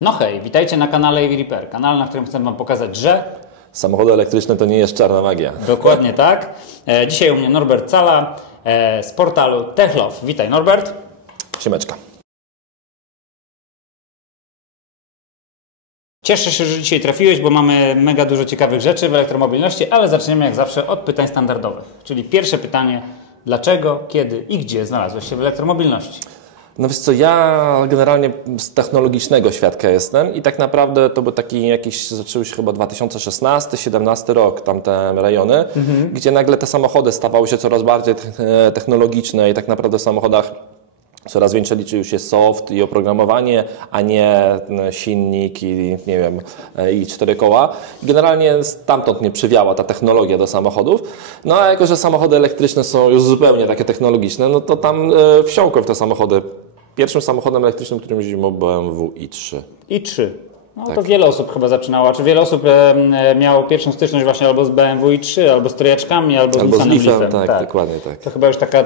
No hej, witajcie na kanale EV Repair, kanale, na którym chcę Wam pokazać, że samochody elektryczne to nie jest czarna magia. dokładnie tak. Dzisiaj u mnie Norbert Cala z portalu Techlove. Witaj Norbert. Siemeczka. Cieszę się, że dzisiaj trafiłeś, bo mamy mega dużo ciekawych rzeczy w elektromobilności, ale zaczniemy jak zawsze od pytań standardowych. Czyli pierwsze pytanie, dlaczego, kiedy i gdzie znalazłeś się w elektromobilności? No wiesz co, ja generalnie z technologicznego świadka jestem i tak naprawdę to był taki jakiś, zaczęły się chyba 2016-17 rok, tamte rejony, gdzie nagle te samochody stawały się coraz bardziej technologiczne i tak naprawdę w samochodach coraz większe liczył się soft i oprogramowanie, a nie silnik i nie wiem, i 4 koła. Generalnie stamtąd mnie przywiała ta technologia do samochodów. No a jako, że samochody elektryczne są już zupełnie takie technologiczne, no to tam wsiąkłem w te samochody. Pierwszym samochodem elektrycznym, którym jeździłem, był BMW i3. i3. No Tak. to wiele osób chyba zaczynało. Czy wiele osób miało pierwszą styczność właśnie albo z BMW i3, albo z trojaczkami, albo z Nissanem Leafem. Tak, dokładnie tak. To chyba już taka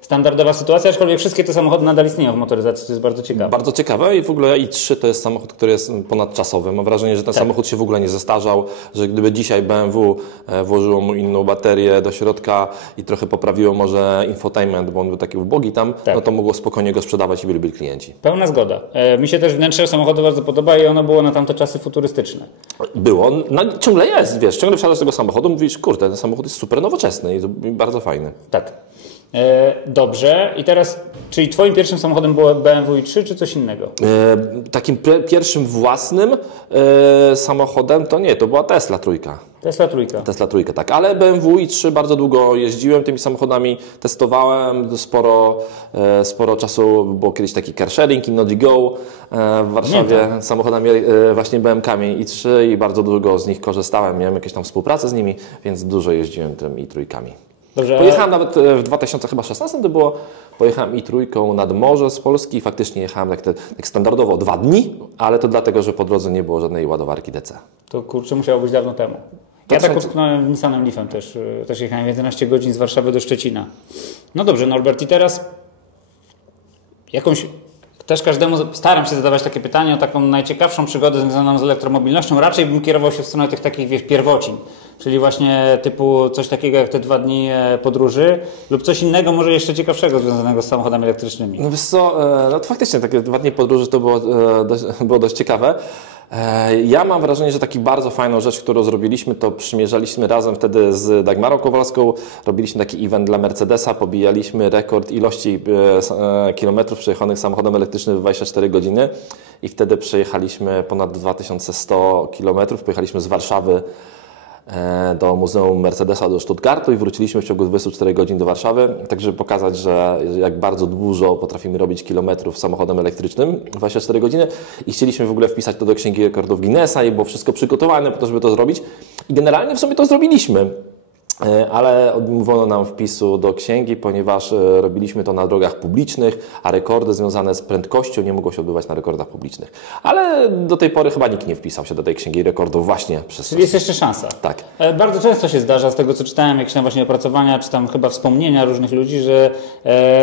standardowa sytuacja, aczkolwiek wszystkie te samochody nadal istnieją w motoryzacji, to jest bardzo ciekawe. Bardzo ciekawe i w ogóle i3 to jest samochód, który jest ponadczasowy. Mam wrażenie, że ten samochód się w ogóle nie zestarzał, że gdyby dzisiaj BMW włożyło mu inną baterię do środka i trochę poprawiło może infotainment, bo on był taki ubogi tam, no to mogło spokojnie go sprzedawać i byli klienci. Pełna zgoda. Mi się też wnętrze samochodu bardzo podoba i ono było na tamte czasy futurystyczne. Było, ciągle jest, wiesz, ciągle wsiadasz z tego samochodu, mówisz, kurde, ten samochód jest super nowoczesny i bardzo fajny. Tak. Dobrze. I teraz, czyli Twoim pierwszym samochodem było BMW i3 czy coś innego? Takim pierwszym własnym samochodem to nie, to była Tesla trójka. Tesla trójka, tak. Ale BMW i3 bardzo długo jeździłem tymi samochodami, testowałem, sporo czasu, było kiedyś taki car sharing, InnoGo w Warszawie, samochodami właśnie BMW-kami i3 i bardzo długo z nich korzystałem, miałem jakieś tam współpracę z nimi, więc dużo jeździłem tym i3. Dobrze, pojechałem nawet w 2016 to było, pojechałem i3 nad morze z Polski i faktycznie jechałem tak standardowo 2 dni, ale to dlatego, że po drodze nie było żadnej ładowarki DC. To kurczę, musiało być dawno temu. Ja tak utknąłem Nissanem Leafem też jechałem 11 godzin z Warszawy do Szczecina. No dobrze Norbert, i teraz też każdemu staram się zadawać takie pytanie o taką najciekawszą przygodę związaną z elektromobilnością. Raczej bym kierował się w stronę tych takich, wiesz, pierwocin. Czyli właśnie typu coś takiego jak te 2 dni podróży lub coś innego, może jeszcze ciekawszego związanego z samochodami elektrycznymi. No wiesz co, no to faktycznie takie 2 dni podróży to było dość ciekawe. Ja mam wrażenie, że taki bardzo fajną rzecz, którą zrobiliśmy, to przymierzaliśmy razem wtedy z Dagmarą Kowalską, robiliśmy taki event dla Mercedesa, pobijaliśmy rekord ilości kilometrów przejechanych samochodem elektrycznym w 24 godziny i wtedy przejechaliśmy ponad 2100 kilometrów, pojechaliśmy z Warszawy do Muzeum Mercedesa do Stuttgartu i wróciliśmy w ciągu 24 godzin do Warszawy, tak żeby pokazać, że jak bardzo dużo potrafimy robić kilometrów samochodem elektrycznym 24 godziny i chcieliśmy w ogóle wpisać to do Księgi Rekordów Guinnessa i było wszystko przygotowane po to, żeby to zrobić i generalnie w sumie to zrobiliśmy. Ale odmówiono nam wpisu do księgi, ponieważ robiliśmy to na drogach publicznych, a rekordy związane z prędkością nie mogło się odbywać na rekordach publicznych. Ale do tej pory chyba nikt nie wpisał się do tej księgi rekordów właśnie przez to. Czyli jest jeszcze szansa. Tak. Bardzo często się zdarza, z tego co czytałem, jakieś tam właśnie opracowania, czy tam chyba wspomnienia różnych ludzi, że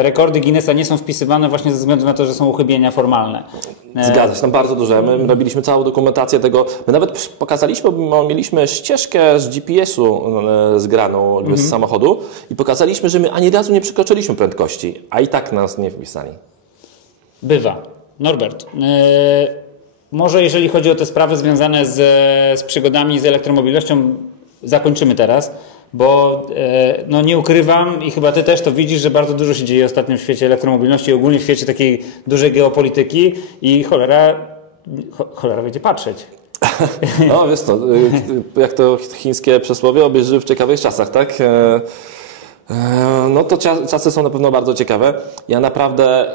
rekordy Guinnessa nie są wpisywane właśnie ze względu na to, że są uchybienia formalne. Zgadza się, tam bardzo duże. My robiliśmy całą dokumentację tego. My nawet pokazaliśmy, bo mieliśmy ścieżkę z GPS-u zgraną z samochodu i pokazaliśmy, że my ani razu nie przekroczyliśmy prędkości, a i tak nas nie wpisali. Bywa. Norbert, może jeżeli chodzi o te sprawy związane z przygodami z elektromobilnością, zakończymy teraz, bo no nie ukrywam i chyba Ty też to widzisz, że bardzo dużo się dzieje ostatnio w świecie elektromobilności i ogólnie w świecie takiej dużej geopolityki i cholera będzie patrzeć. No wiesz co, jak to chińskie przysłowie, obyś żył w ciekawych czasach, tak? No to czasy są na pewno bardzo ciekawe. Ja naprawdę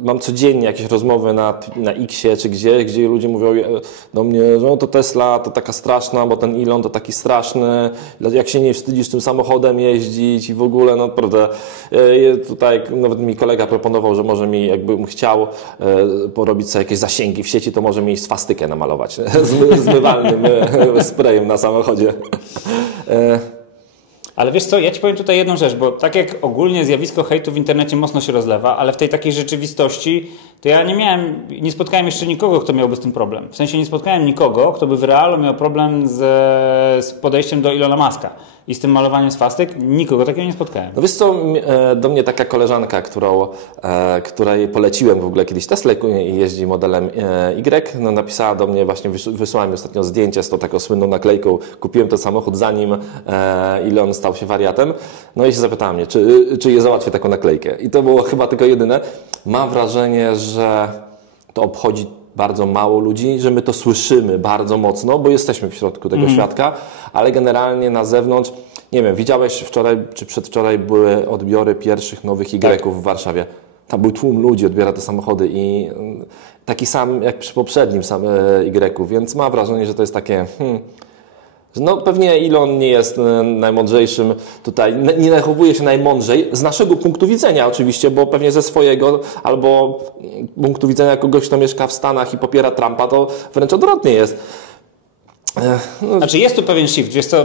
mam codziennie jakieś rozmowy na X-ie czy gdzie ludzie mówią do mnie, że no to Tesla to taka straszna, bo ten Elon to taki straszny, jak się nie wstydzisz tym samochodem jeździć i w ogóle, no prawda, tutaj nawet mi kolega proponował, że może mi, jakbym chciał porobić sobie jakieś zasięgi w sieci, to może mi swastykę namalować zmywalnym sprayem na samochodzie. Ale wiesz co, ja Ci powiem tutaj jedną rzecz, bo tak jak ogólnie zjawisko hejtu w internecie mocno się rozlewa, ale w tej takiej rzeczywistości to ja nie spotkałem jeszcze nikogo, kto miałby z tym problem. W sensie nie spotkałem nikogo, kto by w realu miał problem z podejściem do Ilona Muska i z tym malowaniem swastyk. Nikogo takiego nie spotkałem. No wiesz co, do mnie taka koleżanka, której poleciłem w ogóle kiedyś Tesla i jeździ modelem Y, no napisała do mnie, właśnie wysłałem mi ostatnio zdjęcie z tą taką słynną naklejką. Kupiłem ten samochód zanim Elon stał się wariatem. No i się zapytała mnie, czy je załatwię taką naklejkę. I to było chyba tylko jedyne. Mam wrażenie, że to obchodzi bardzo mało ludzi, że my to słyszymy bardzo mocno, bo jesteśmy w środku tego świadka, ale generalnie na zewnątrz, nie wiem, widziałeś wczoraj czy przedwczoraj były odbiory pierwszych nowych Y-ów w Warszawie. Tam był tłum ludzi, odbiera te samochody i taki sam jak przy poprzednim Y, więc mam wrażenie, że to jest takie... No pewnie Elon nie jest najmądrzejszym tutaj, nie zachowuje się najmądrzej z naszego punktu widzenia oczywiście, bo pewnie ze swojego albo punktu widzenia kogoś, kto mieszka w Stanach i popiera Trumpa, to wręcz odwrotnie jest. Znaczy jest tu pewien shift, wiesz co,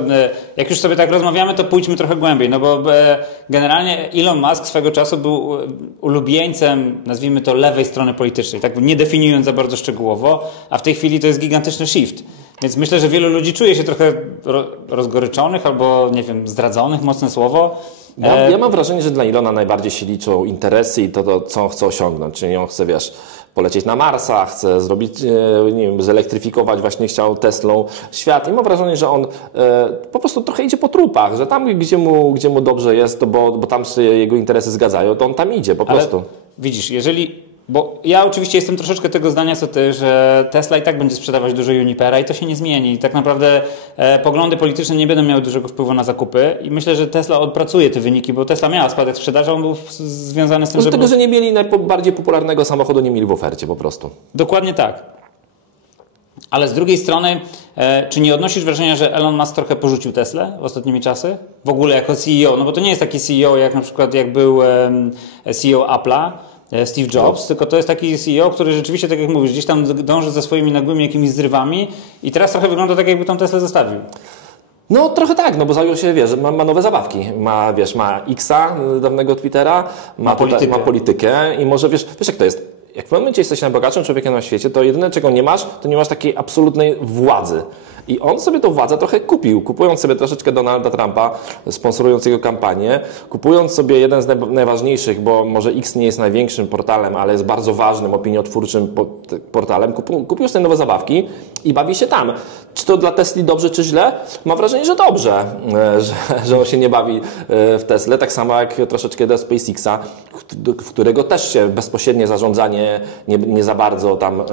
jak już sobie tak rozmawiamy, to pójdźmy trochę głębiej, no bo generalnie Elon Musk swego czasu był ulubieńcem, nazwijmy to, lewej strony politycznej, tak nie definiując za bardzo szczegółowo, a w tej chwili to jest gigantyczny shift. Więc myślę, że wielu ludzi czuje się trochę rozgoryczonych albo, nie wiem, zdradzonych, mocne słowo. Ja mam wrażenie, że dla Elona najbardziej się liczą interesy i to co on chce osiągnąć. Czyli on chce, wiesz, polecieć na Marsa, chce zrobić, nie wiem, zelektryfikować, właśnie chciał Teslą świat. I mam wrażenie, że on po prostu trochę idzie po trupach, że tam, gdzie mu dobrze jest, to bo tam się jego interesy zgadzają, to on tam idzie po prostu. Ale widzisz, bo ja oczywiście jestem troszeczkę tego zdania co ty, że Tesla i tak będzie sprzedawać dużo Junipera i to się nie zmieni. I tak naprawdę poglądy polityczne nie będą miały dużego wpływu na zakupy i myślę, że Tesla odpracuje te wyniki, bo Tesla miała spadek sprzedaży, on był związany z tym, że... tego, że nie mieli najbardziej popularnego samochodu, nie mieli w ofercie po prostu. Dokładnie tak. Ale z drugiej strony, czy nie odnosisz wrażenia, że Elon Musk trochę porzucił Teslę w ostatnimi czasy? W ogóle jako CEO, no bo to nie jest taki CEO jak na przykład jak był CEO Apple'a, Steve Jobs, tylko to jest taki CEO, który rzeczywiście, tak jak mówisz, gdzieś tam dąży za swoimi nagłymi jakimiś zrywami i teraz trochę wygląda tak, jakby tą Teslę zostawił. No trochę tak, no bo zajął się, wiesz, ma nowe zabawki. Ma X-a, dawnego Twittera, ma politykę i może, wiesz jak to jest? Jak w pewnym momencie jesteś najbogatszym człowiekiem na świecie, to jedyne czego nie masz, to nie masz takiej absolutnej władzy. I on sobie tą władzę trochę kupił, kupując sobie troszeczkę Donalda Trumpa, sponsorując jego kampanię, kupując sobie jeden z najważniejszych, bo może X nie jest największym portalem, ale jest bardzo ważnym, opiniotwórczym portalem, kupił sobie nowe zabawki i bawi się tam. Czy to dla Tesli dobrze, czy źle? Mam wrażenie, że dobrze, że on się nie bawi w Teslę, tak samo jak troszeczkę do SpaceXa, w którego też się bezpośrednie zarządzanie nie za bardzo tam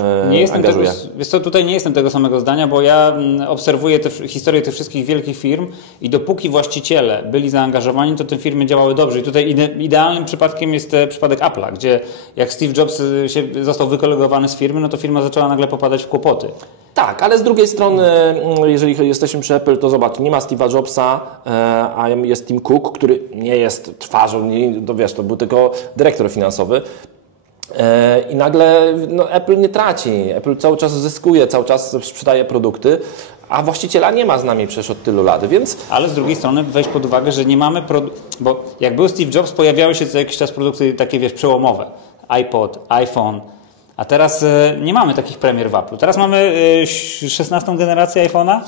angażuje. Wiesz co, tutaj nie jestem tego samego zdania, bo ja obserwuję historię tych wszystkich wielkich firm i dopóki właściciele byli zaangażowani, to te firmy działały dobrze. I tutaj idealnym przypadkiem jest przypadek Apple'a, gdzie jak Steve Jobs został wykolegowany z firmy, no to firma zaczęła nagle popadać w kłopoty. Tak, ale z drugiej strony, jeżeli jesteśmy przy Apple, to zobacz, nie ma Steve'a Jobsa, a jest Tim Cook, który nie jest twarzą, to był tylko dyrektor finansowy. I nagle Apple nie traci, Apple cały czas zyskuje, cały czas sprzedaje produkty, a właściciela nie ma z nami przecież od tylu lat, więc... Ale z drugiej strony weź pod uwagę, że nie mamy... Bo jak był Steve Jobs, pojawiały się co jakiś czas produkty takie, wiesz, przełomowe. iPod, iPhone, a teraz nie mamy takich premier w Apple. Teraz mamy 16. generację iPhone'a?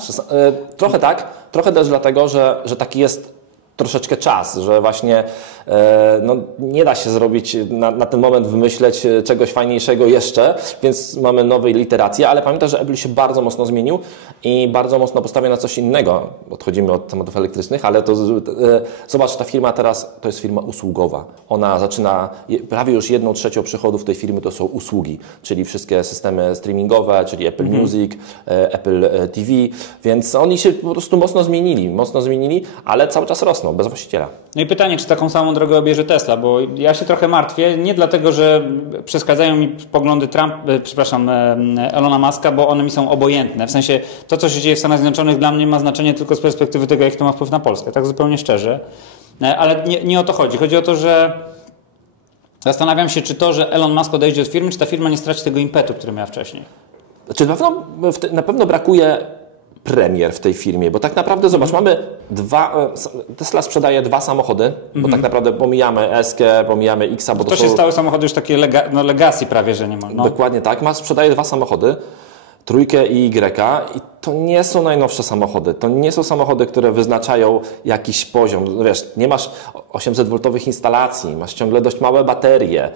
Trochę tak, trochę też dlatego, że taki jest troszeczkę czas, że właśnie nie da się zrobić na ten moment wymyśleć czegoś fajniejszego jeszcze, więc mamy nowe literacje, ale pamiętaj, że Apple się bardzo mocno zmienił i bardzo mocno postawia na coś innego. Odchodzimy od samochodów elektrycznych, ale to zobacz, ta firma teraz to jest firma usługowa. Ona zaczyna, prawie już 1/3 przychodów tej firmy to są usługi, czyli wszystkie systemy streamingowe, czyli Apple Music, Apple TV, więc oni się po prostu mocno zmienili, ale cały czas rosną, bez właściciela. No i pytanie, czy taką samą drogę obierze Tesla, bo ja się trochę martwię, nie dlatego, że przeszkadzają mi poglądy Elona Muska, bo one mi są obojętne. W sensie to, co się dzieje w Stanach Zjednoczonych, dla mnie ma znaczenie tylko z perspektywy tego, jak to ma wpływ na Polskę, tak zupełnie szczerze. Ale nie o to chodzi. Chodzi o to, że zastanawiam się, czy to, że Elon Musk odejdzie od firmy, czy ta firma nie straci tego impetu, który miała wcześniej. Znaczy, na pewno brakuje premier w tej firmie, bo tak naprawdę, zobacz, mamy Tesla sprzedaje 2 samochody, bo tak naprawdę pomijamy S-kę, pomijamy X-a, bo to się stały samochody już takie legacy prawie, że nie ma. No. Dokładnie tak, sprzedaje 2 samochody, trójkę i Y i to nie są najnowsze samochody, to nie są samochody, które wyznaczają jakiś poziom, wiesz, nie masz 800V instalacji, masz ciągle dość małe baterie.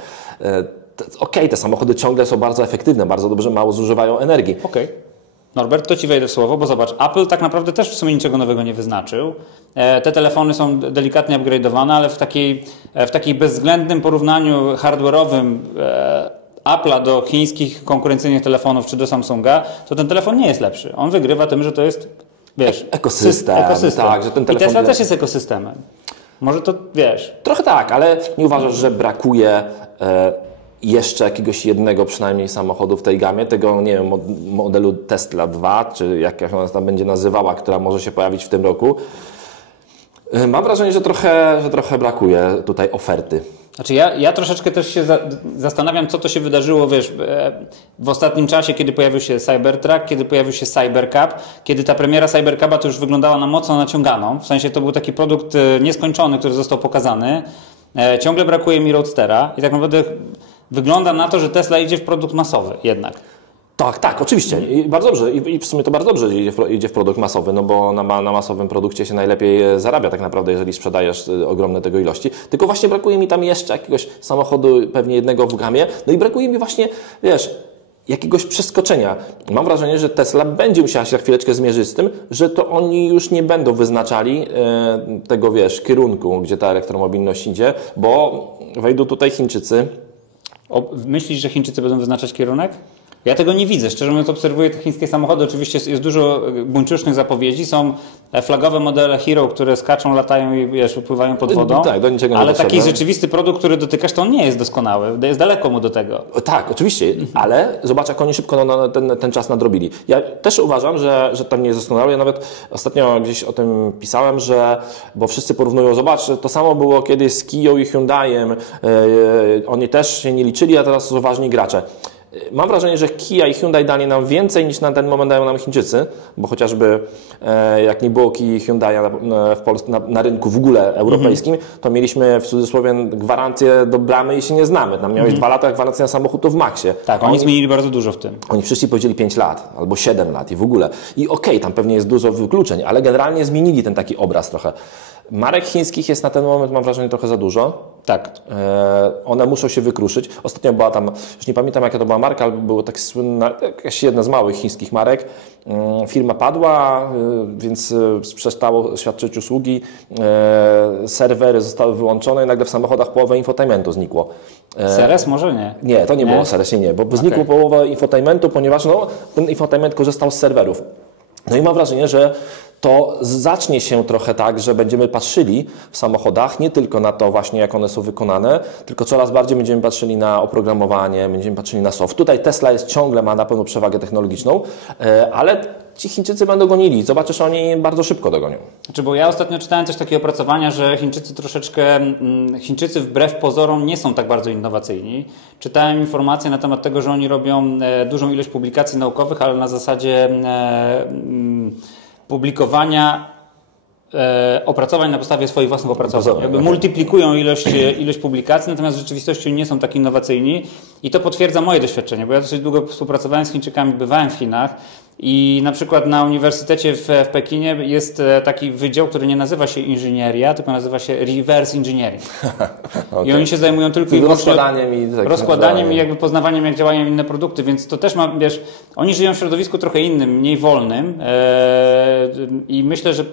Okej, te samochody ciągle są bardzo efektywne, bardzo dobrze, mało zużywają energii. Okej. Norbert, to Ci wejdę w słowo, bo zobacz, Apple tak naprawdę też w sumie niczego nowego nie wyznaczył. Te telefony są delikatnie upgrade'owane, ale w takiej bezwzględnym porównaniu hardware'owym Apple'a do chińskich konkurencyjnych telefonów czy do Samsunga, to ten telefon nie jest lepszy. On wygrywa tym, że to jest, wiesz, ekosystem. Tak, że ten telefon I Tesla też jest ekosystemem. Może to, wiesz... Trochę tak, ale nie uważasz, że brakuje jeszcze jakiegoś jednego przynajmniej samochodu w tej gamie, tego, nie wiem, modelu Tesla 2, czy jak ona tam będzie nazywała, która może się pojawić w tym roku. Mam wrażenie, że trochę brakuje tutaj oferty. Znaczy ja troszeczkę też się zastanawiam, co to się wydarzyło, wiesz, w ostatnim czasie, kiedy pojawił się Cybertruck, kiedy pojawił się Cybercab, kiedy ta premiera Cybercuba to już wyglądała na mocno naciąganą, w sensie to był taki produkt nieskończony, który został pokazany. Ciągle brakuje mi Roadstera i tak naprawdę wygląda na to, że Tesla idzie w produkt masowy jednak. Tak, oczywiście. I bardzo dobrze. I w sumie to bardzo dobrze, że idzie w produkt masowy, no bo na masowym produkcie się najlepiej zarabia tak naprawdę, jeżeli sprzedajesz ogromne tego ilości. Tylko właśnie brakuje mi tam jeszcze jakiegoś samochodu, pewnie jednego w gamie. No i brakuje mi właśnie, wiesz, jakiegoś przeskoczenia. Mam wrażenie, że Tesla będzie musiała się za chwileczkę zmierzyć z tym, że to oni już nie będą wyznaczali tego, wiesz, kierunku, gdzie ta elektromobilność idzie, bo wejdą tutaj Chińczycy. Myślisz, że Chińczycy będą wyznaczać kierunek? Ja tego nie widzę. Szczerze mówiąc, obserwuję te chińskie samochody. Oczywiście jest dużo buńczucznych zapowiedzi. Są flagowe modele Hero, które skaczą, latają i wiesz, pływają pod wodą. Tak, do niczego nie ale potrzebne. taki rzeczywisty produkt, który dotykasz, to on nie jest doskonały. Jest daleko mu do tego. Tak, oczywiście, ale zobacz, jak oni szybko ten czas nadrobili. Ja też uważam, że tam nie jest doskonały. Ja nawet ostatnio gdzieś o tym pisałem, bo wszyscy porównują, zobacz, to samo było kiedyś z Kiją i Hyundaiem. Oni też się nie liczyli, a teraz są ważni gracze. Mam wrażenie, że Kia i Hyundai dali nam więcej niż na ten moment dają nam Chińczycy, bo chociażby jak nie było Kia i Hyundai w Polsce, na rynku w ogóle europejskim, to mieliśmy w cudzysłowie gwarancję do bramy i się nie znamy. Tam miałeś 2 lata gwarancji na samochód to w maksie. Tak, oni zmienili bardzo dużo w tym. Oni wszyscy powiedzieli 5 lat albo 7 lat i w ogóle. I okej, tam pewnie jest dużo wykluczeń, ale generalnie zmienili ten taki obraz trochę. Marek chińskich jest na ten moment, mam wrażenie, trochę za dużo. Tak. One muszą się wykruszyć. Ostatnio była tam, już nie pamiętam jaka to była marka, ale było tak słynna, jakaś jedna z małych chińskich marek. Firma padła, więc przestało świadczyć usługi. Serwery zostały wyłączone i nagle w samochodach połowę infotainmentu znikło. Seres? Może nie. Nie, to nie było Seres, nie, bo znikło połowa infotainmentu, ponieważ ten infotainment korzystał z serwerów. No i mam wrażenie, że to zacznie się trochę tak, że będziemy patrzyli w samochodach nie tylko na to właśnie, jak one są wykonane, tylko coraz bardziej będziemy patrzyli na oprogramowanie, będziemy patrzyli na soft. Tutaj Tesla ciągle ma na pewno przewagę technologiczną, ale ci Chińczycy będą gonili. Zobaczysz, oni bardzo szybko dogonią. Znaczy, bo ja ostatnio czytałem też takie opracowania, że Chińczycy wbrew pozorom nie są tak bardzo innowacyjni. Czytałem informacje na temat tego, że oni robią dużą ilość publikacji naukowych, ale na zasadzie publikowania opracowań na podstawie swoich własnych opracowań. Jakby multiplikują ilość publikacji, natomiast w rzeczywistości nie są tak innowacyjni i to potwierdza moje doświadczenie, bo ja dosyć długo współpracowałem z Chińczykami, bywałem w Chinach i na przykład na uniwersytecie w Pekinie jest taki wydział, który nie nazywa się inżynieria, tylko nazywa się reverse engineering. Okay. I oni się zajmują tylko i wyłącznie rozkładaniem i jakby poznawaniem, jak działają inne produkty, więc to też ma, wiesz, oni żyją w środowisku trochę innym, mniej wolnym i myślę, że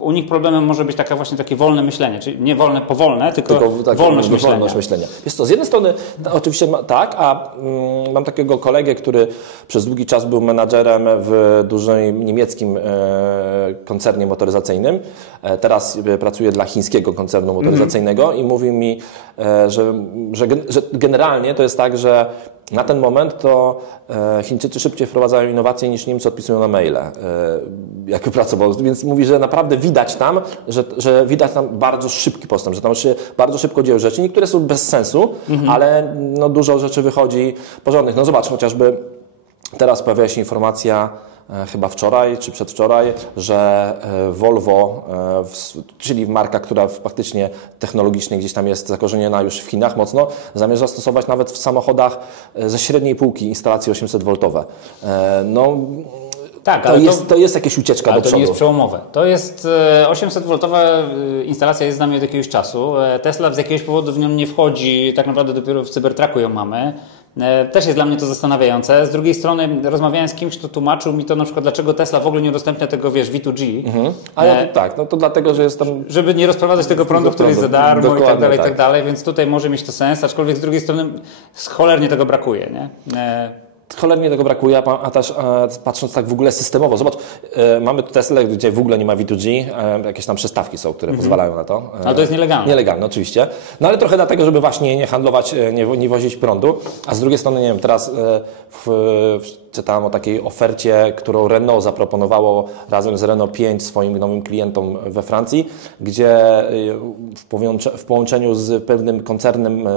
u nich problemem może być takie wolne myślenie, czyli nie wolne, powolne, tylko wolność myślenia. Jest to z jednej strony oczywiście tak, a mam takiego kolegę, który przez długi czas był menadżerem w dużym niemieckim koncernie motoryzacyjnym. Teraz pracuje dla chińskiego koncernu motoryzacyjnego i mówił mi, że generalnie to jest tak, że na ten moment to Chińczycy szybciej wprowadzają innowacje niż Niemcy odpisują na maile, jak pracował. Więc mówi, że naprawdę widać tam, że widać tam bardzo szybki postęp, że tam się bardzo szybko dzieją rzeczy. Niektóre są bez sensu, ale no, dużo rzeczy wychodzi porządnych. No zobacz chociażby Teraz pojawia się informacja, chyba wczoraj czy przedwczoraj, że Volvo, czyli marka, która faktycznie technologicznie gdzieś tam jest zakorzeniona już w Chinach mocno, zamierza stosować nawet w samochodach ze średniej półki instalacje 800V. No, tak, to jest jakaś ucieczka do przodu. To nie jest przełomowe. To jest 800V instalacja jest z nami od jakiegoś czasu. Tesla z jakiegoś powodu w nią nie wchodzi, tak naprawdę dopiero w Cybertrucku ją mamy. Też jest dla mnie to zastanawiające. Z drugiej strony rozmawiałem z kimś, kto tłumaczył mi to na przykład, dlaczego Tesla w ogóle nie udostępnia tego, wiesz, V2G. A ja tak, no to dlatego, że jest tam... Żeby nie rozprowadzać tego prądu, który jest za darmo i tak dalej, tak. więc tutaj może mieć to sens, aczkolwiek z drugiej strony cholernie tego brakuje, nie? Cholernie tego brakuje, a też patrząc tak w ogóle systemowo. Zobacz, mamy tu Tesla, gdzie w ogóle nie ma V2G, jakieś tam przystawki są, które pozwalają na to. Ale to jest nielegalne. Nielegalne, oczywiście. No ale trochę dlatego, żeby właśnie nie handlować, nie wozić prądu. A z drugiej strony, nie wiem, teraz czytałem o takiej ofercie, którą Renault zaproponowało razem z Renault 5 swoim nowym klientom we Francji, gdzie w połączeniu z pewnym koncernem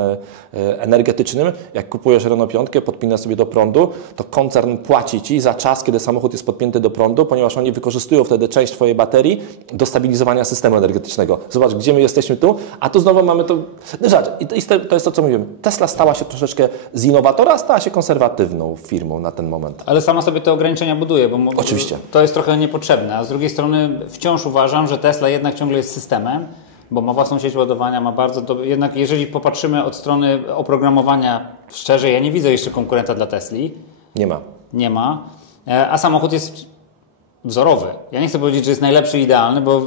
energetycznym, jak kupujesz Renault 5, podpinasz sobie do prądu, to koncern płaci Ci za czas, kiedy samochód jest podpięty do prądu, ponieważ oni wykorzystują wtedy część Twojej baterii do stabilizowania systemu energetycznego. Zobacz, gdzie my jesteśmy tu, a tu znowu mamy to... Zobacz, to jest to, co mówimy. Tesla stała się troszeczkę z innowatora, stała się konserwatywną firmą na ten moment. Ale sama sobie te ograniczenia buduje, bo oczywiście to jest trochę niepotrzebne, a z drugiej strony wciąż uważam, że Tesla jednak ciągle jest systemem, bo ma własną sieć ładowania, ma bardzo jednak jeżeli popatrzymy od strony oprogramowania, szczerze, ja nie widzę jeszcze konkurenta dla Tesli. Nie ma, a samochód jest wzorowy. Ja nie chcę powiedzieć, że jest najlepszy, idealny, bo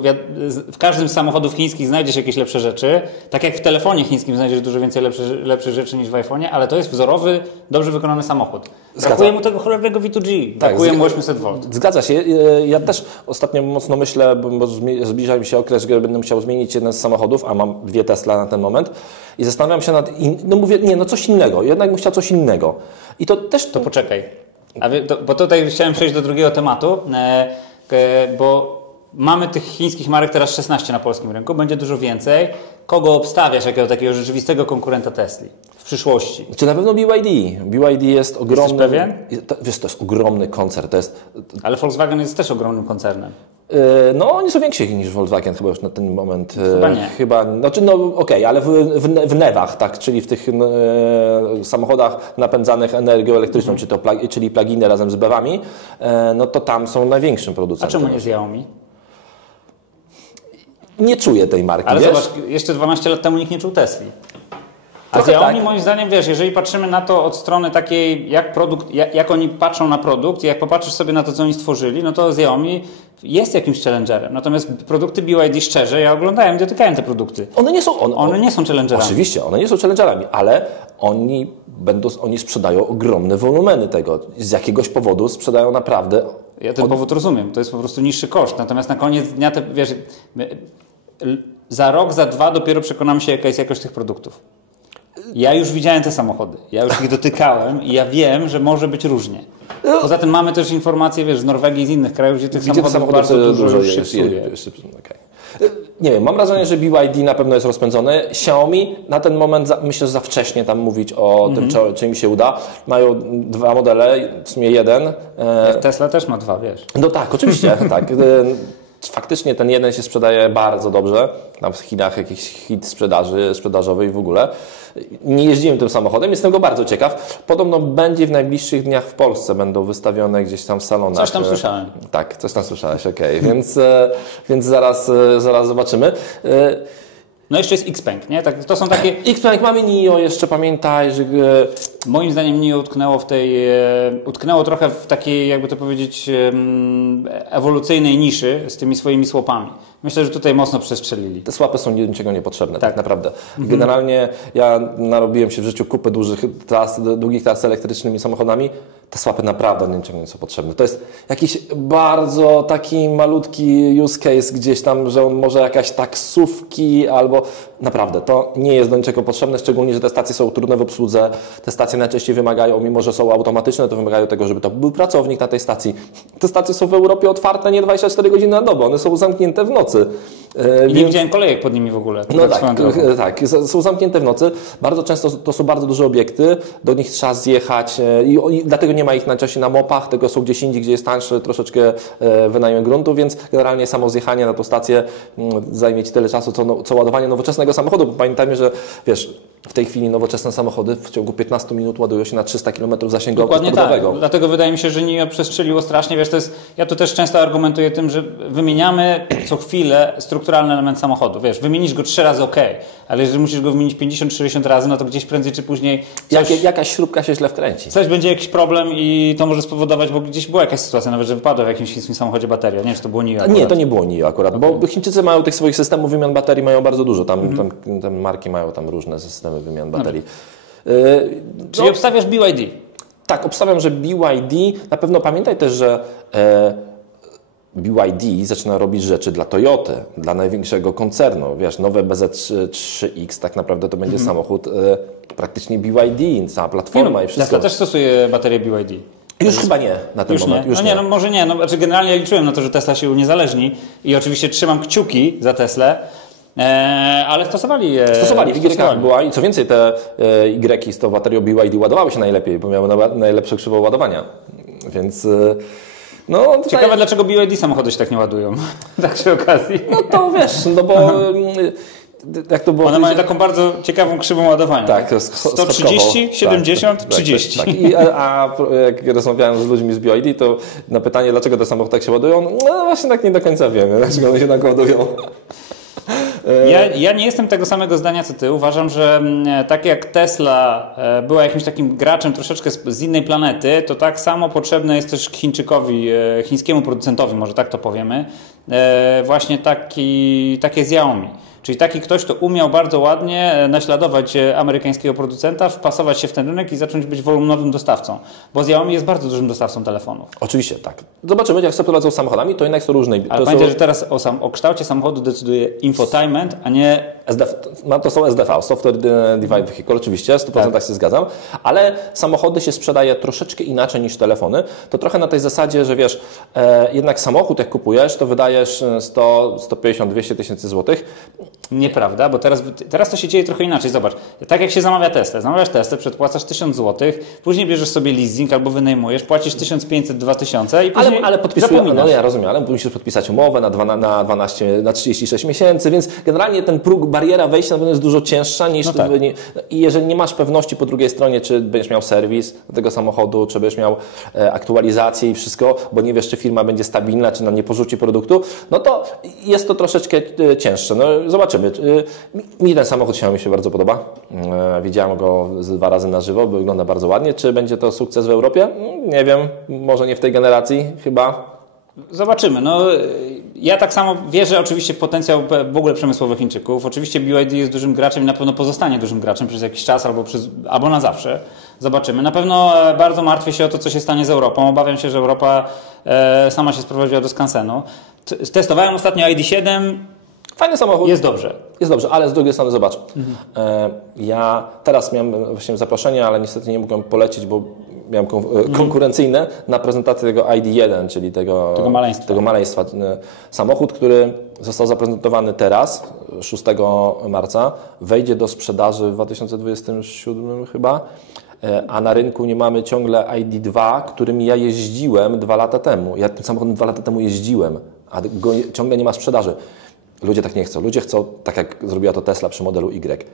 w każdym z samochodów chińskich znajdziesz jakieś lepsze rzeczy, tak jak w telefonie chińskim znajdziesz dużo więcej lepszych rzeczy niż w iPhone'ie, ale to jest wzorowy, dobrze wykonany samochód. Brakuje mu tego cholernego V2G, brakuje mu 800V. Zgadza się. Ja też ostatnio mocno myślę, bo zbliża mi się okres, że będę musiał zmienić jeden z samochodów, a mam 2 Tesla na ten moment i zastanawiam się nad... No mówię, coś innego. Jednak bym chciał coś innego. I to też... To poczekaj. Bo tutaj chciałem przejść do drugiego tematu, bo mamy tych chińskich marek teraz 16 na polskim rynku, będzie dużo więcej. Kogo obstawiasz jako takiego rzeczywistego konkurenta Tesli w przyszłości? Czy na pewno BYD? BYD jest ogromny... Jesteś pewien? Wiesz, to jest ogromny koncern. Ale Volkswagen jest też ogromnym koncernem. No, oni są więksi niż Volkswagen chyba już na ten moment. Chyba nie. Znaczy, okej, ale w NEW-ach, tak, czyli w tych samochodach napędzanych energią elektryczną, czyli plug-iny razem z BEW-ami, no to tam są największym producentem. A czemu nie z Xiaomi? Nie czuję tej marki, ale wiesz? Zobacz, jeszcze 12 lat temu nikt nie czuł Tesli. A Xiaomi tak. Moim zdaniem, wiesz, jeżeli patrzymy na to od strony takiej, jak oni patrzą na produkt, jak popatrzysz sobie na to, co oni stworzyli, no to Xiaomi jest jakimś challengerem. Natomiast produkty BYD, szczerze, ja oglądałem, dotykałem te produkty. One nie są challengerami. Oczywiście, one nie są challengerami, ale oni sprzedają ogromne wolumeny tego. Z jakiegoś powodu sprzedają naprawdę... Ja ten powód rozumiem. To jest po prostu niższy koszt. Natomiast na koniec dnia, wiesz, za rok, za 2 dopiero przekonamy się, jaka jest jakość tych produktów. Ja już widziałem te samochody, ja już ich dotykałem i ja wiem, że może być różnie. Poza tym mamy też informacje, wiesz, z Norwegii i z innych krajów, gdzie tych samochodów bardzo dużo się psuje. Nie wiem, mam wrażenie, że BYD na pewno jest rozpędzony. Xiaomi na ten moment, myślę, że za wcześnie tam mówić o tym, czy im się uda. Mają 2 modele, w sumie jeden. Tesla też ma 2, wiesz. No tak, oczywiście, tak. Faktycznie ten jeden się sprzedaje bardzo dobrze. Tam w Chinach jakiś hit sprzedażowy i w ogóle. Nie jeździłem tym samochodem, jestem go bardzo ciekaw. Podobno będzie w najbliższych dniach w Polsce, będą wystawione gdzieś tam w salonach. Coś tam słyszałem. Tak, coś tam słyszałeś, okej. Więc zaraz zobaczymy. No jeszcze jest Xpeng, nie? Tak, to są takie... Xpeng, mamy NIO jeszcze, pamiętaj, że... Moim zdaniem NIO utknęło trochę w takiej, jakby to powiedzieć, ewolucyjnej niszy z tymi swoimi słopami. Myślę, że tutaj mocno przestrzelili. Te słapy są niczego niepotrzebne, tak naprawdę. Generalnie ja narobiłem się w życiu kupę długich tras elektrycznymi samochodami. Te słapy naprawdę niczego nie są potrzebne. To jest jakiś bardzo taki malutki use case gdzieś tam, że on może jakaś taksówki albo... Naprawdę, to nie jest do niczego potrzebne, szczególnie, że te stacje są trudne w obsłudze. Te stacje stacje najczęściej wymagają, mimo że są automatyczne, to wymagają tego, żeby to był pracownik na tej stacji. Te stacje są w Europie otwarte nie 24 godziny na dobę, one są zamknięte w nocy. I nie widziałem kolejek pod nimi w ogóle. No tak, są zamknięte w nocy. Bardzo często to są bardzo duże obiekty, do nich trzeba zjechać i dlatego nie ma ich najczęściej na mopach, tego są gdzieś indziej, gdzie jest tańszy troszeczkę wynajem gruntu, więc generalnie samo zjechanie na tą stację zajmie Ci tyle czasu, co ładowanie nowoczesnego samochodu, bo pamiętajmy, że wiesz, w tej chwili nowoczesne samochody w ciągu 15 minut ładują się na 300 km zasięgu autostopowego. Tak. Dlatego wydaje mi się, że NIO przestrzeliło strasznie. Wiesz, ja tu też często argumentuję tym, że wymieniamy co chwilę strukturalny element samochodu. Wiesz, wymienisz go 3 razy ale jeżeli musisz go wymienić 50-60 razy, no to gdzieś prędzej czy później jakaś śrubka się źle wkręci. Coś będzie jakiś problem i to może spowodować, bo gdzieś była jakaś sytuacja nawet, że wypadła w jakimś chińskim samochodzie bateria. Nie wiem, czy to było NIO akurat. Nie, to nie było NIO akurat, bo Chińczycy mają tych swoich systemów wymian baterii, mają bardzo dużo. Tam marki mają tam różne systemy wymian baterii. Czyli obstawiasz BYD? Tak, obstawiam, że BYD. Na pewno pamiętaj też, że BYD zaczyna robić rzeczy dla Toyoty, dla największego koncernu. Wiesz, nowe BZ3X tak naprawdę to będzie samochód praktycznie BYD, cała platforma i wszystko. Tesla też stosuje baterię BYD. Już chyba nie na ten moment. Już nie. Może nie. Znaczy generalnie liczyłem na to, że Tesla się uniezależni i oczywiście trzymam kciuki za Teslę. Ale stosowali je. Stosowali, w Y była i co więcej, te Y z tą baterią BYD ładowały się najlepiej, bo miały najlepsze krzywo ładowania. Więc ciekawe, dlaczego BYD samochody się tak nie ładują. Tak przy okazji. No to wiesz, no bo jak to było. One mają taką bardzo ciekawą krzywą ładowania. Tak, 130, 70, 30. Tak. A jak rozmawiałem z ludźmi z BYD, to na pytanie, dlaczego te samochody tak się ładują, no właśnie tak nie do końca wiemy, dlaczego one się tak ładują. Ja nie jestem tego samego zdania co ty. Uważam, że tak jak Tesla była jakimś takim graczem troszeczkę z innej planety, to tak samo potrzebne jest też Chińczykowi, chińskiemu producentowi, może tak to powiemy, właśnie takie Xiaomi. Czyli taki ktoś, kto umiał bardzo ładnie naśladować amerykańskiego producenta, wpasować się w ten rynek i zacząć być wolumnowym dostawcą. Bo Xiaomi jest bardzo dużym dostawcą telefonów. Oczywiście, tak. Zobaczymy, jak sobie prowadzą samochodami, to jednak są różne. Ale pamiętaj, że teraz o kształcie samochodu decyduje infotainment, a nie SDV. No to są SDV, Software Defined Vehicle, oczywiście, 100% się zgadzam, ale samochody się sprzedaje troszeczkę inaczej niż telefony. To trochę na tej zasadzie, że wiesz, jednak samochód jak kupujesz, to wydajesz 100, 150, 200 tysięcy złotych. Nieprawda, bo teraz to się dzieje trochę inaczej. Zobacz, tak jak się zamawia Teslę. Zamawiasz Teslę, przedpłacasz 1000 zł, później bierzesz sobie leasing albo wynajmujesz, płacisz 1500, 2000 i później ale podpisujesz, no ja rozumiem, ale musisz podpisać umowę na 36 miesięcy, więc generalnie ten próg, bariera wejścia na pewno jest dużo cięższa niż i jeżeli nie masz pewności po drugiej stronie, czy będziesz miał serwis tego samochodu, czy będziesz miał aktualizację i wszystko, bo nie wiesz, czy firma będzie stabilna, czy nam nie porzuci produktu, no to jest to troszeczkę cięższe. No, zobaczymy. Mi ten samochód mi się bardzo podoba. Widziałem go 2 razy na żywo, bo wygląda bardzo ładnie. Czy będzie to sukces w Europie? Nie wiem. Może nie w tej generacji, chyba. Zobaczymy. No, ja tak samo wierzę oczywiście w potencjał w ogóle przemysłowy Chińczyków. Oczywiście BYD jest dużym graczem i na pewno pozostanie dużym graczem przez jakiś czas albo na zawsze. Zobaczymy. Na pewno bardzo martwię się o to, co się stanie z Europą. Obawiam się, że Europa sama się sprowadziła do skansenu. Testowałem ostatnio ID.7. Fajny samochód. Jest dobrze. Jest dobrze, ale z drugiej strony zobacz. Ja teraz miałem właśnie zaproszenie, ale niestety nie mogłem polecieć, bo miałem konkurencyjne na prezentację tego ID.1, czyli tego maleństwa. Samochód, który został zaprezentowany teraz, 6 marca, wejdzie do sprzedaży w 2027 chyba, a na rynku nie mamy ciągle ID.2, którym ja jeździłem 2 lata temu. Ja tym samochodem 2 lata temu jeździłem, a go ciągle nie ma sprzedaży. Ludzie tak nie chcą. Ludzie chcą, tak jak zrobiła to Tesla przy modelu Y.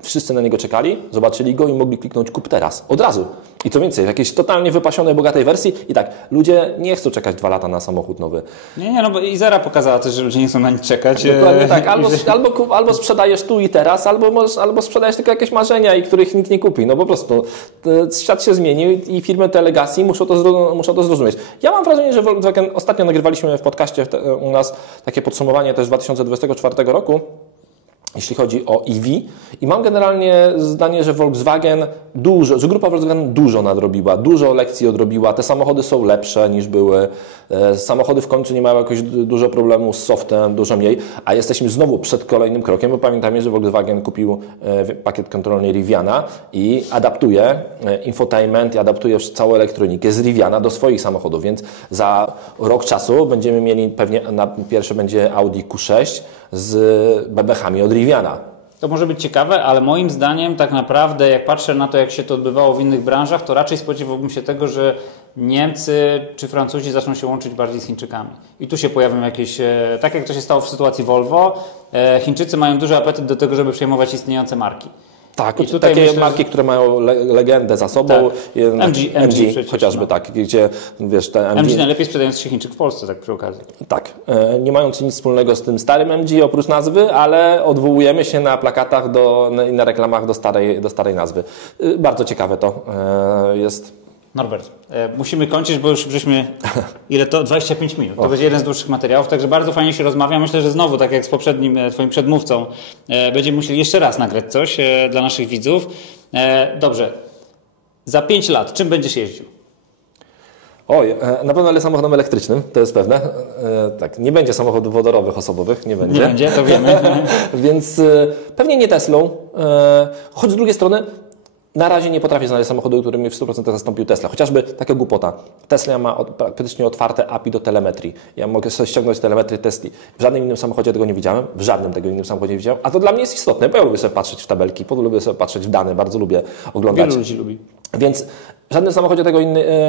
Wszyscy na niego czekali, zobaczyli go i mogli kliknąć kup teraz, od razu. I co więcej, w jakiejś totalnie wypasionej, bogatej wersji i tak, ludzie nie chcą czekać 2 lata na samochód nowy. Nie, no bo Izera pokazała też, że ludzie nie chcą na nic czekać. Dokładnie tak, albo sprzedajesz tu i teraz, albo sprzedajesz tylko jakieś marzenia, i których nikt nie kupi. No po prostu świat się zmienił i firmy te legacy muszą to zrozumieć. Ja mam wrażenie, że ostatnio nagrywaliśmy w podcaście u nas takie podsumowanie też 2024 roku. jeśli chodzi o EV. I mam generalnie zdanie, że Volkswagen że grupa Volkswagen dużo nadrobiła, dużo lekcji odrobiła. Te samochody są lepsze niż były. Samochody w końcu nie mają jakoś dużo problemu z softem, dużo mniej. A jesteśmy znowu przed kolejnym krokiem, bo pamiętajmy, że Volkswagen kupił pakiet kontrolny Riviana i adaptuje infotainment i adaptuje całą elektronikę z Riviana do swoich samochodów. Więc za rok czasu będziemy mieli pewnie, na pierwsze będzie Audi Q6 z bebechami od Riviana. To może być ciekawe, ale moim zdaniem tak naprawdę jak patrzę na to, jak się to odbywało w innych branżach, to raczej spodziewałbym się tego, że Niemcy czy Francuzi zaczną się łączyć bardziej z Chińczykami. I tu się pojawią jakieś, tak jak to się stało w sytuacji Volvo, Chińczycy mają duży apetyt do tego, żeby przejmować istniejące marki. Tak, i tutaj takie marki, które mają legendę za sobą. Tak. MG chociażby no. Tak, gdzie wiesz, te MG najlepiej sprzedający się Chińczyk w Polsce, tak przy okazji. Tak, nie mając nic wspólnego z tym starym MG oprócz nazwy, ale odwołujemy się na plakatach i na reklamach do starej nazwy. Bardzo ciekawe to jest. Norbert, musimy kończyć, bo już żeśmy, ile to? 25 minut. To będzie jeden z dłuższych materiałów, także bardzo fajnie się rozmawia. Myślę, że znowu, tak jak z poprzednim twoim przedmówcą, będziemy musieli jeszcze raz nagrać coś dla naszych widzów. Dobrze, za 5 lat czym będziesz jeździł? Oj, na pewno samochodem elektrycznym, to jest pewne. Tak, nie będzie samochodów wodorowych, osobowych, nie będzie. Nie będzie, to wiemy. Więc pewnie nie Teslą, choć z drugiej strony na razie nie potrafię znaleźć samochodu, który mi w 100% zastąpił Tesla. Chociażby taka głupota. Tesla ma praktycznie otwarte API do telemetrii. Ja mogę sobie ściągnąć telemetrię Tesli. W żadnym innym samochodzie tego nie widziałem. W żadnym tego innym samochodzie nie widziałem. A to dla mnie jest istotne, bo ja lubię sobie patrzeć w tabelki, lubię sobie patrzeć w dane, bardzo lubię oglądać. Wielu ludzi lubi. Więc w żadnym samochodzie tego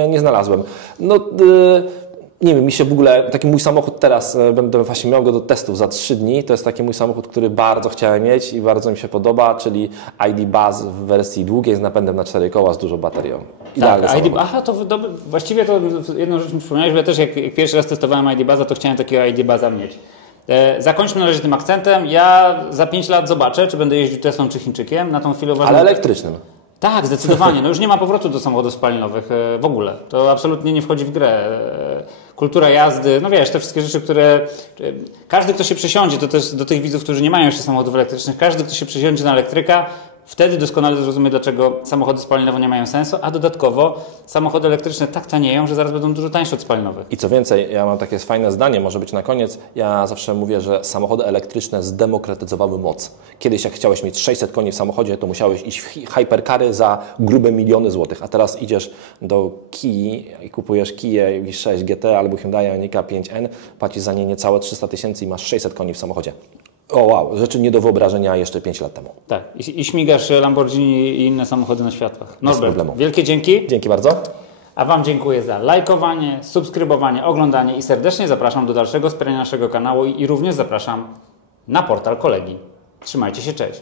nie znalazłem. No, nie wiem, mi się w ogóle, taki mój samochód teraz, będę właśnie miał go do testów za 3 dni, to jest taki mój samochód, który bardzo chciałem mieć i bardzo mi się podoba, czyli ID Buzz w wersji długiej z napędem na 4 koła z dużą baterią. Idealny samochód. Aha, to właściwie to jedną rzecz mi przypomniałeś, bo ja też jak pierwszy raz testowałem ID Buzza, to chciałem takiego ID Buzza mieć. Zakończmy na razie tym akcentem. Ja za 5 lat zobaczę, czy będę jeździł Teslą czy Chińczykiem. Na tą chwilę uważam. Ale elektrycznym. Tak, zdecydowanie. No już nie ma powrotu do samochodów spalinowych w ogóle. To absolutnie nie wchodzi w grę. Kultura jazdy, no wiesz, te wszystkie rzeczy, które... Każdy, kto się przesiądzie, to też do tych widzów, którzy nie mają jeszcze samochodów elektrycznych, każdy, kto się przesiądzie na elektryka, wtedy doskonale zrozumie, dlaczego samochody spalinowe nie mają sensu, a dodatkowo samochody elektryczne tak tanieją, że zaraz będą dużo tańsze od spalinowych. I co więcej, ja mam takie fajne zdanie, może być na koniec, ja zawsze mówię, że samochody elektryczne zdemokratyzowały moc. Kiedyś jak chciałeś mieć 600 koni w samochodzie, to musiałeś iść w hypercary za grube miliony złotych, a teraz idziesz do Kii i kupujesz Kię i6 GT albo Hyundai Ioniqa 5N, płacisz za nie niecałe 300 000 i masz 600 koni w samochodzie. O wow, rzeczy nie do wyobrażenia jeszcze 5 lat temu. Tak, i śmigasz Lamborghini i inne samochody na światłach. Norbert, problemu. Wielkie dzięki. Dzięki bardzo. A Wam dziękuję za lajkowanie, subskrybowanie, oglądanie i serdecznie zapraszam do dalszego wspierania naszego kanału i również zapraszam na portal kolegi. Trzymajcie się, cześć.